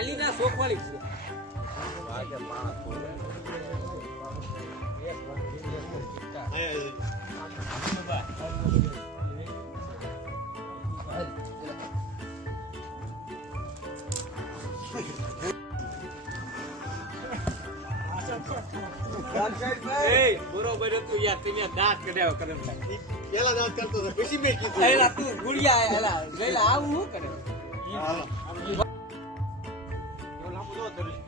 ખાલી ના શોખ વાળી છે આજે માણસ બોલે બરોબર હતું યાર તમે દાંત કઢાવ્યો કરે પેલા દાંત કરતો હતો પછી મેં કીધું એલા તું ગુડિયા એલા ગઈલા આવું શું કરે હાલો લાંબુ જો ધરી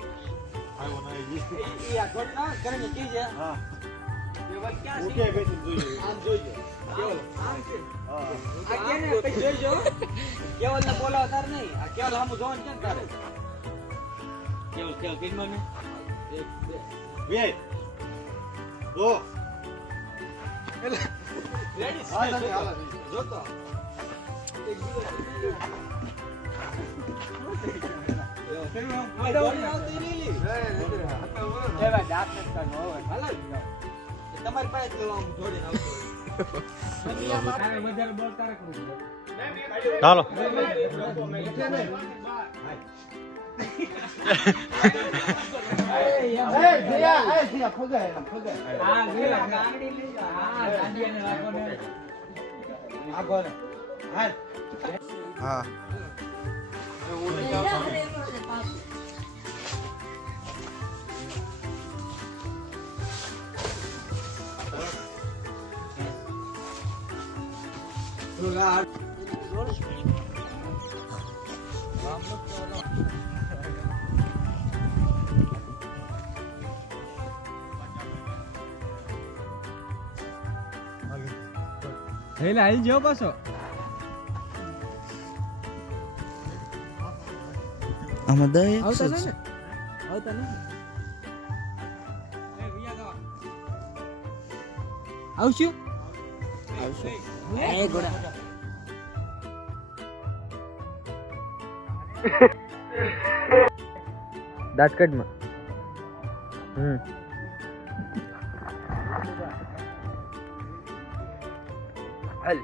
આવ્યો ના ઈ આ ઘોડ ના કરે ને કી છે હા કેવલ ક્યાં ઉઠે છે બેસી જોઈએ આમ જોઈએ કેવલ આમ છે હા આ કેને પછી જોઈજો કેવલ ને બોલાવ તાર નહીં આ કેવલ હામુ જોન કેમ તારે કેવલ કેવલ કઈ મને 1 2 બે ઓ રેડી હાલ હાલ જોતો એક દિવસ તમારી પાસે જોડીને ચાલો હા હેલા આવી જાવ પાછો આમાં દહીં આવતા એકસો જ ને આવતા ને આવશું એ ગોડા દાંત કઢમાં હાલ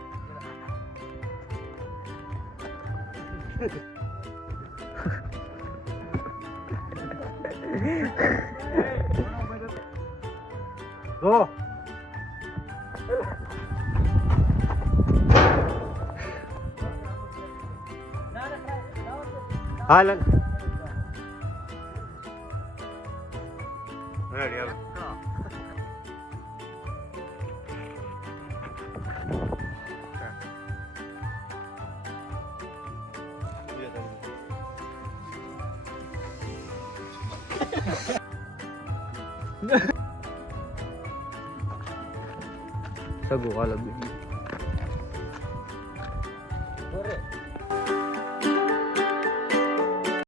જો હાલ રેડી હાલ સગું હાલો અરે